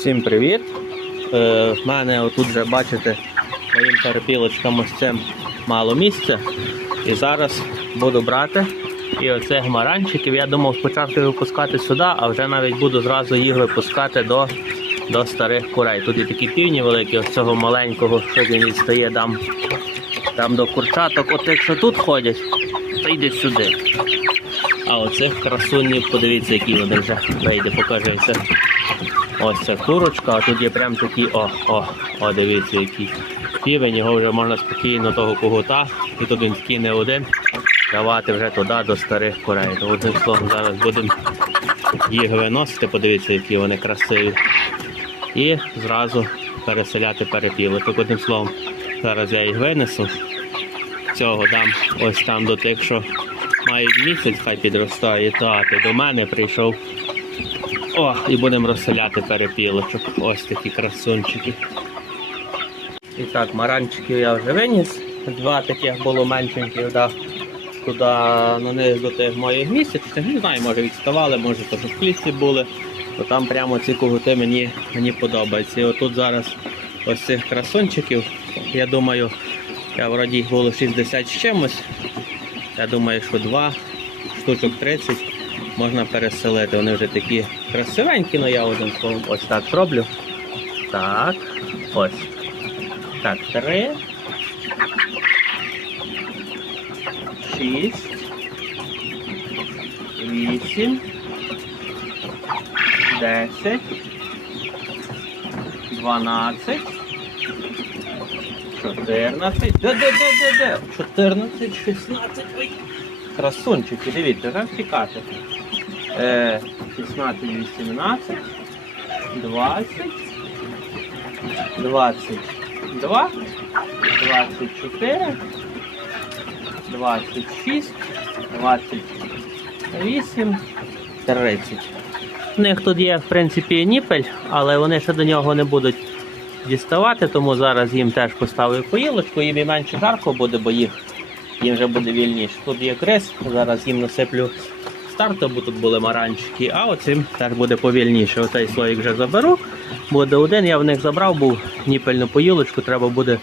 Всім привіт! Е, в мене отут вже бачите, моїм перепілочкам ось цим мало місця. І зараз буду брати і оцих маранчиків. Я думав спочатку випускати сюди, а вже навіть буду зразу їх випускати до, до старих курей. Тут і такі півні великі, ось цього маленького, що він відстає там, там до курчаток. От якщо тут ходять, то йде сюди. А оцих красунів, подивіться, які вони вже вийде, покажи все. Ось ця курочка, а тут є прям такі, о, о, о, дивіться, який півень, його вже можна спокійно того когута, і тут він такий не один, давати вже туди до старих курей. То одним словом зараз будемо їх виносити, подивіться, які вони красиві. І зразу переселяти перепілок. Одним словом, зараз я їх винесу. Цього дам ось там до тих, що мають місяць, хай підростає. Та, ти до мене прийшов. О, і будемо розселяти перепілочок. Ось такі красунчики. І так, маранчиків я вже виніс. Два таких було меншеньких, да, туди на них до тих моїх місяців. Не знаю, може відставали, може то в клітці були. То там прямо ці когути мені, мені подобаються. І отут зараз ось цих красунчиків, я думаю, я вроді їх було 60 з чимось. Я думаю, що два штучок 30 можна переселити. Вони вже такі красивенькі, але я один словом ось так зроблю. Так, ось. Так, три. Шість. Вісім. Десять. Дванадцять. Чотирнадцять. Де, де, де, де, де? Чотирнадцять, шістнадцять. Красунчики, дивіться, вже втікати. Е, 16, 18, 20, 22, 24, 26, 28, 30. У них тут є, в принципі, ніпель, але вони ще до нього не будуть діставати, тому зараз їм теж поставив поїлочку, їм і менше жарко буде, бо їх їм вже буде вільніше. Тут є крес, зараз їм насиплю старту, бо тут були маранчики, а оцим так буде повільніше. Оцей слоїк вже заберу. Буде один, я в них забрав, був ніпельну поїлочку, треба буде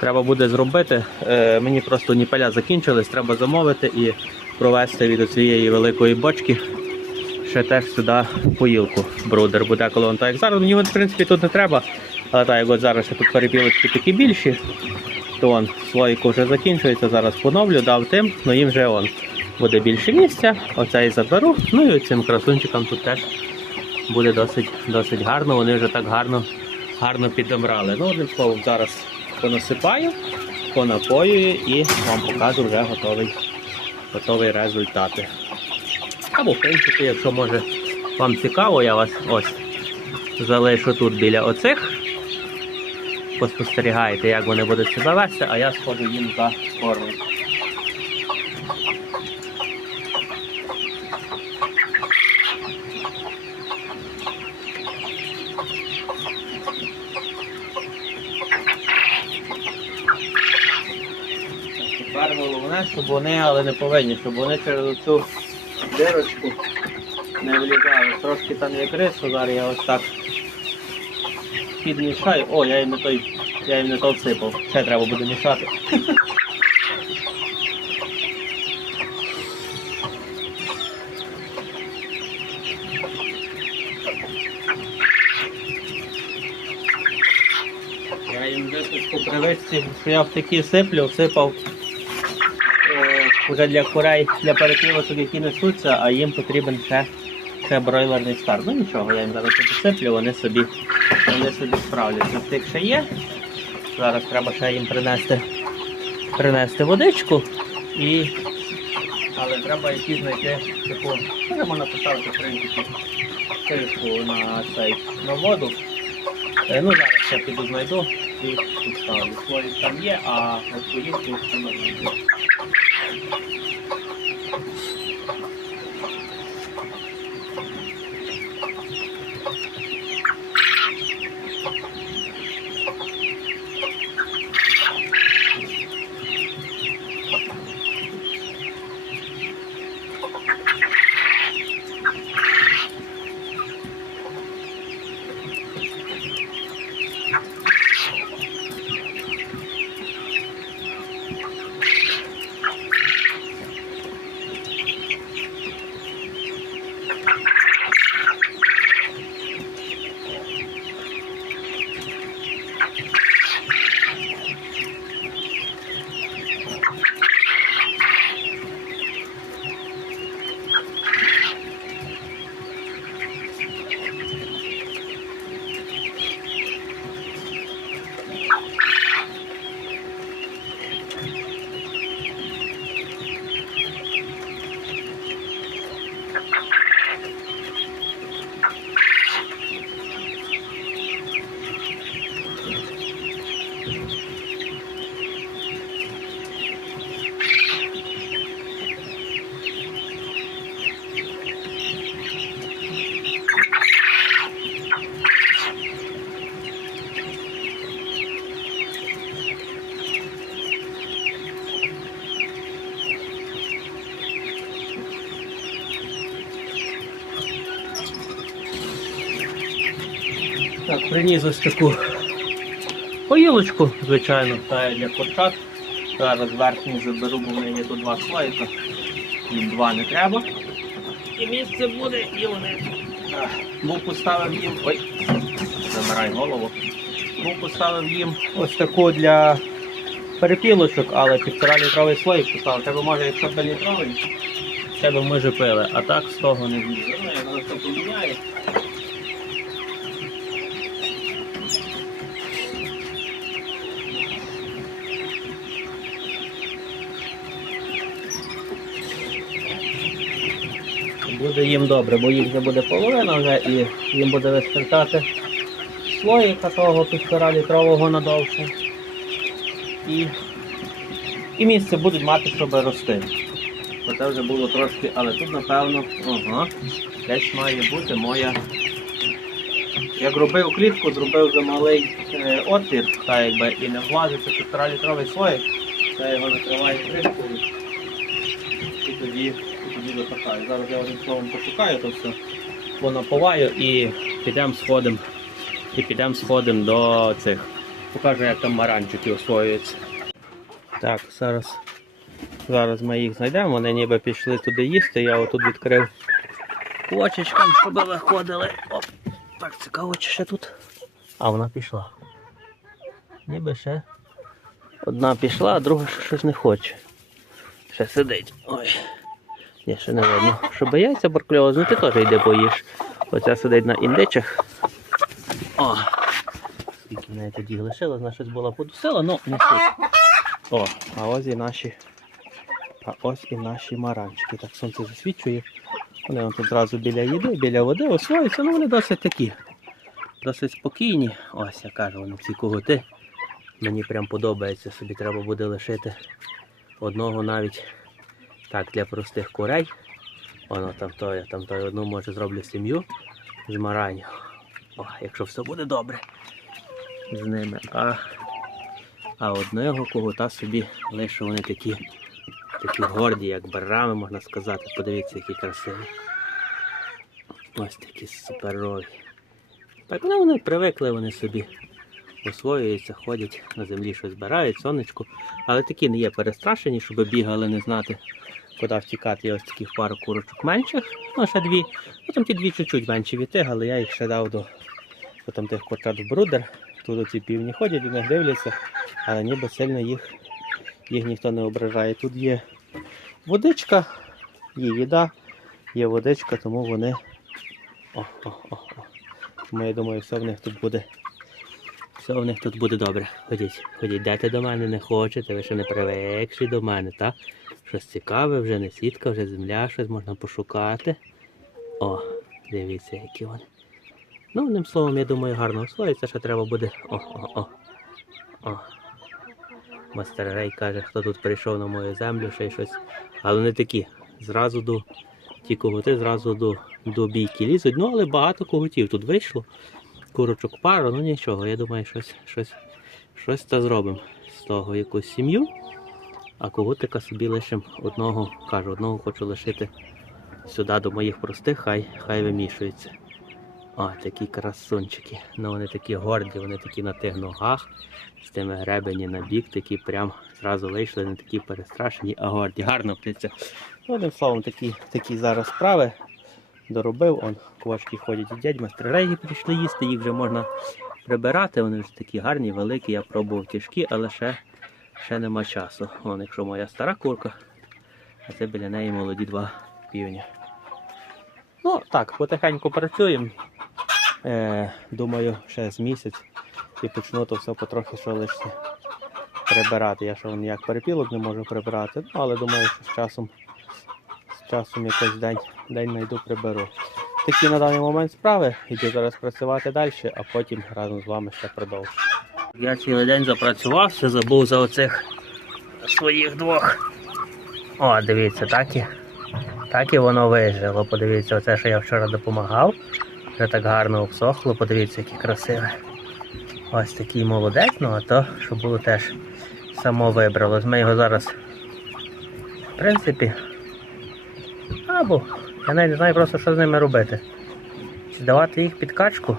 треба буде зробити. Е, мені просто ніпеля закінчились, треба замовити і провести від цієї великої бочки. Ще теж сюди поїлку брудер буде коло так зараз. Мені в принципі тут не треба. Але так, як от зараз тут перепілочки такі більші, то он слойку вже закінчується, зараз поновлю, дав тим, але їм вже он буде більше місця. Оцей заберу. Ну і цим красунчикам тут теж буде досить досить гарно. Вони вже так гарно гарно підобрали. Ну, одним словом, зараз понасипаю, понапоюю і вам покажу вже готовий, готовий результат. Або, в принципі, якщо може вам цікаво, я вас ось залишу тут біля оцих. Поспостерігаєте, як вони будуть себе вести, а я сходу їм за кормом. Тепер головне, щоб вони, але не повинні, щоб вони через цю дирочку не влізали. Трошки там є крису, зараз я ось так підмішаю. О, я їм не той, я їм не то всипав. Ще треба буде мішати. Я їм височку привичці, що я в такі сиплю, всипав е, вже для курей, для перепілочок, які несуться, а їм потрібен ще, ще бройлерний старт. Ну нічого, я їм зараз тут сиплю, вони собі, вони собі справляться. В тих ще є. Зараз треба ще їм принести, принести водичку і. Але треба якісь знайти таку, може можна поставити в принципі кришку на цей на воду. Е, Ну зараз ще піду знайду і підставлю. Слоїк там є, а от поїздку не знайду. Так, приніс ось таку поїлочку, звичайно, та для курчат. Зараз верхній заберу, бо в мене є тут два слайка. Їм два не треба. І місце буде, і вони. Був поставив їм. Ой, забирай голову. Був поставив їм ось таку для перепілочок, але півтора літровий слоїк поставив. Тебе може, якщо б літровий, тебе ми же пили, а так з того не буде. Ну, я зараз Буде їм добре, бо їх вже буде половина вже і їм буде вистачати слоїка того півтора літрового надовше. І, і місце будуть мати, щоб рости. Це вже було трошки, але тут напевно, ага, десь має бути моя. Як робив клітку, зробив замалий е, отвір, та якби і не влазиться півтора літровий слоїк, це його закриває кришкою і тоді, тоді запихаю. Зараз я одним словом пошукаю то все, понапиваю і підемо сходимо. І підемо сходимо до цих. Покажу, як там маранчики освоюються. Так, зараз, зараз ми їх знайдемо. Вони ніби пішли туди їсти. Я отут відкрив квочечкам, щоб виходили. Оп, так цікаво, чи ще тут. А вона пішла. Ніби ще одна пішла, а друга щось не хоче. Ще сидить. Ой. Ні, ще не видно. Що бояться баркльозу, ти теж йди поїш. Оця сидить на індичах. О! Скільки в неї тоді лишилось, вона щось була подусила, ну не суть. О, а ось і наші. А ось і наші маранчики. Так сонце засвічує. Вони вон тут зразу біля їди, біля води освоюються, ну вони досить такі. Досить спокійні. Ось я кажу, вони ці коготи. Мені прям подобається, собі треба буде лишити одного навіть так для простих курей. Воно там той, там той одну може зроблю сім'ю з мараню. О, якщо все буде добре з ними. А, а одного когота собі лише вони такі, такі горді, як барами, можна сказати. Подивіться, які красиві. Ось такі суперові. Так ну, вони привикли, вони собі освоюються, ходять на землі, щось збирають, сонечко. Але такі не є перестрашені, щоб бігали, не знати, куди втікати. Ось таких пару курочок менших, ну ще дві. Там ті дві чуть-чуть менші але я їх ще дав до, там тих курчат в брудер. Тут оці півні ходять, в них дивляться, але ніби сильно їх, їх ніхто не ображає. Тут є водичка, є їда, є водичка, тому вони. О, о, о, о. Тому я думаю, все в них тут буде. Все в них тут буде добре. Ходіть, ходіть, дайте до мене не хочете, ви ще не привикші до мене, так? Щось цікаве, вже не сітка, вже земля, щось можна пошукати. О, дивіться, які вони. Ну, одним словом, я думаю, гарно освоїться, що треба буде. О, о, о. О. Мастер Рей каже, хто тут прийшов на мою землю, ще й щось. Але не такі. Зразу до ті коготи, зразу до, до бійки лізуть. Ну, але багато коготів тут вийшло. Курочок пару, ну нічого, я думаю, щось, щось, щось та зробимо з того якусь сім'ю. А когутика собі лишимо одного, кажу, одного хочу лишити сюди до моїх простих, хай, хай вимішується. О, такі красунчики. Ну вони такі горді, вони такі на тих ногах, з тими гребені на бік, такі прям зразу вийшли, не такі перестрашені, а горді. Гарно птиця. Ну, одним словом, такі, такі зараз справи доробив. Он квочки ходять їдять, майстререйги прийшли їсти, їх вже можна прибирати. Вони вже такі гарні, великі. Я пробував тяжкі, але ще, ще нема часу. Вон, якщо моя стара курка, а це біля неї молоді два півня. Ну так, потихеньку працюємо. Е, думаю, ще з місяць і почну то все потрохи що лише прибирати. Я ще ніяк перепілок не можу прибирати, ну, але думаю, що з часом, з часом якийсь день, день знайду приберу. Такі на даний момент справи. Йду зараз працювати далі, а потім разом з вами ще продовжу. Я цілий день запрацював, ще забув за оцих своїх двох. О, дивіться, так і, так і воно вижило. Подивіться, оце, що я вчора допомагав. Вже так гарно обсохло, подивіться, яке красиве. Ось такий молодець, ну а то, що було теж само вибралось. Ми його зараз, в принципі, або я навіть не знаю просто, що з ними робити. Чи давати їх під качку,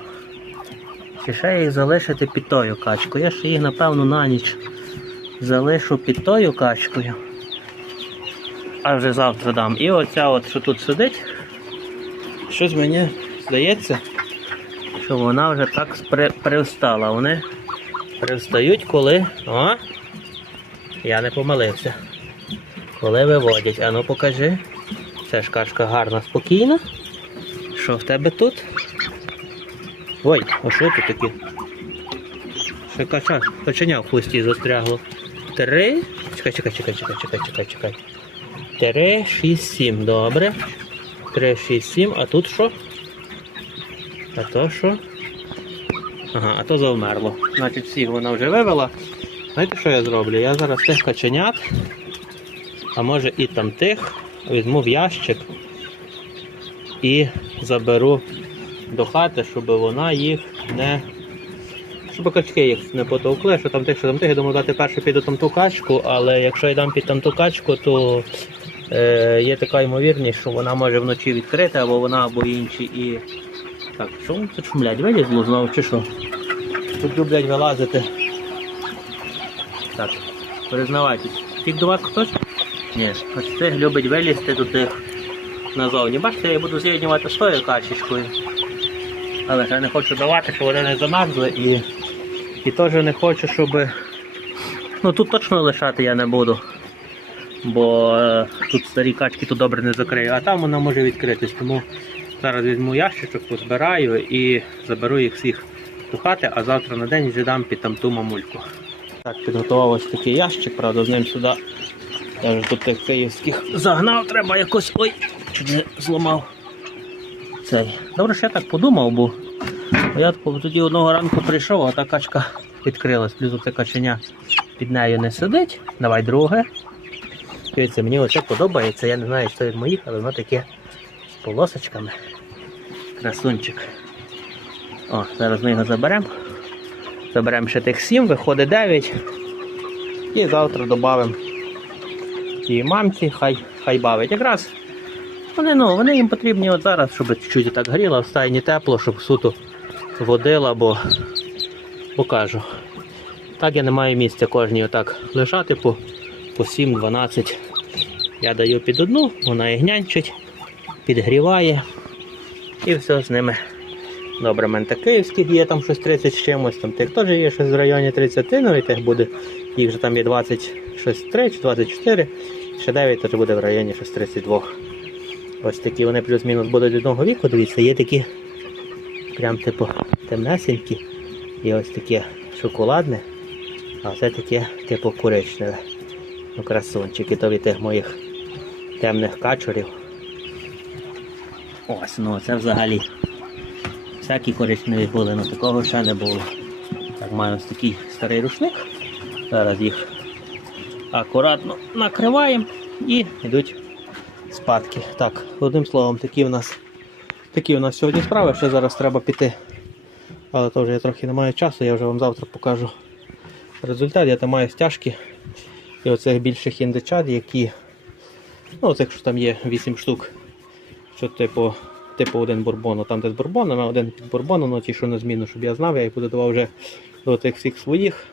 Чи ще їх залишити під тою качкою? Я ще їх, напевно, на ніч залишу під тою качкою. А вже завтра дам. І оця от, що тут сидить, щось мені здається, що вона вже так спри- привстала. Вони привстають, коли. О! Я не помилився. Коли виводять. А ну покажи. Це ж качка гарна, спокійна. Що в тебе тут? Ой, а що тут таке? Ще кача, каченя в хвості застрягло. Три. Чекай, чекай, чекай, чекай, чекай, чекай, чекай. Три, шість, сім. Добре. Три, шість, сім. А тут що? А то що? Ага, а то завмерло. Значить, всіх вона вже вивела. Знаєте, що я зроблю? Я зараз тих каченят, а може і там тих, візьму в ящик і заберу до хати, щоб вона їх не. Щоб качки їх не потовкли, що там тих, що там тих, я думаю, дати перше піду там ту качку, але якщо я дам під там ту качку, то е, є така ймовірність, що вона може вночі відкрити, або вона, або інші і. Так, що вони тут шумлять? Вилізло знову чи що? Тут люблять вилазити. Так, признавайтесь. Тік до вас хтось? Ні, ось цих любить вилізти до тих назовні. Бачите, я буду з'єднувати тою качечкою. Але ж я не хочу давати, щоб вони не замерзли і, і теж не хочу, щоб. Ну тут точно лишати я не буду. Бо е, тут старі качки тут добре не закрию, а там вона може відкритись. Тому зараз візьму ящичок, позбираю і заберу їх всіх до хати, а завтра на день вже дам під там ту мамульку. Так, підготував ось такий ящик, правда, з ним сюди. Я вже тут київських загнав, треба якось. Ой, чуть не зламав. Цей. Добре, що я так подумав, бо я тоді одного ранку прийшов, а та качка відкрилась. Плюс це каченя під нею не сидить. Давай друге. Дивіться, мені оце подобається. Я не знаю, що від моїх, але воно таке з полосочками. Красунчик. О, зараз ми його заберемо. Заберемо ще тих 7, виходить 9. І завтра додамо і мамці, хай, хай бавить. Якраз вони, ну, вони їм потрібні от зараз, щоб чуть-чуть так гріло, в стайні тепло, щоб суто водила, бо покажу. Так я не маю місця кожній отак лежати по, по 7-12. Я даю під одну, вона і гнянчить, підгріває і все з ними. Добре, в київських є там щось 30 з чимось, там тих теж є щось в районі 30, ну і тих буде, їх же там є 23 чи 24, ще 9 теж буде в районі щось 32. Ось такі вони плюс-мінус будуть одного віку, дивіться, є такі прям типу темнесенькі і ось таке шоколадне, а це таке типу коричневе. Ну, красунчики, то від тих моїх темних качурів. Ось, ну це взагалі. Всякі коричневі були, але такого ще не було. Так, маю ось такий старий рушник. Зараз їх акуратно накриваємо і йдуть спадки. Так, одним словом, такі в нас такі у нас сьогодні справи, ще зараз треба піти. Але то я трохи не маю часу, я вже вам завтра покажу результат. Я там маю стяжки і оцих більших індичат, які. Ну, оцих, що там є 8 штук. Що типу, типу один бурбон, там де з бурбоном, а один під бурбоном, ну ті, що на зміну, щоб я знав, я їх буду давав вже до тих всіх своїх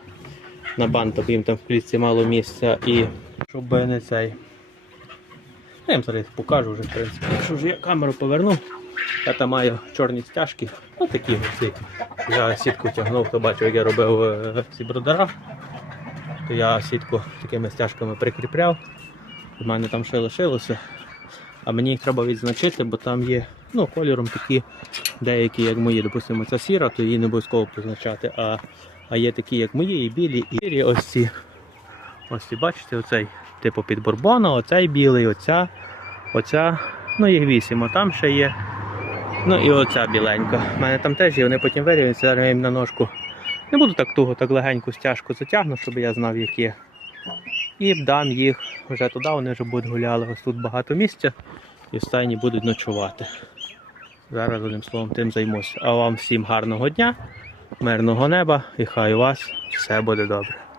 на бант, бо їм там в клітці мало місця і щоб не цей. Я їм зараз покажу вже, в принципі. Якщо вже я камеру поверну, я там маю чорні стяжки, ну такі ці. Я сітку тягнув, хто бачив, як я робив е, ці бродера, то я сітку такими стяжками прикріпляв. У мене там ще лишилося. А мені їх треба відзначити, бо там є ну, кольором такі деякі, як мої. Допустимо, ця сіра, то її не обов'язково позначати. А, а є такі, як мої, і білі, і сірі ось ці. Ось ці, бачите, оцей типу під бурбона, оцей білий, оця, оця, ну їх вісім, а там ще є. Ну і оця біленька. У мене там теж є, вони потім вирівняються, зараз я їм на ножку. Не буду так туго, так легенько стяжку затягну, щоб я знав, які. І дам їх вже туди, вони вже будуть гуляли. Ось тут багато місця і в стайні будуть ночувати. Зараз одним словом тим займуся. А вам всім гарного дня, мирного неба і хай у вас все буде добре.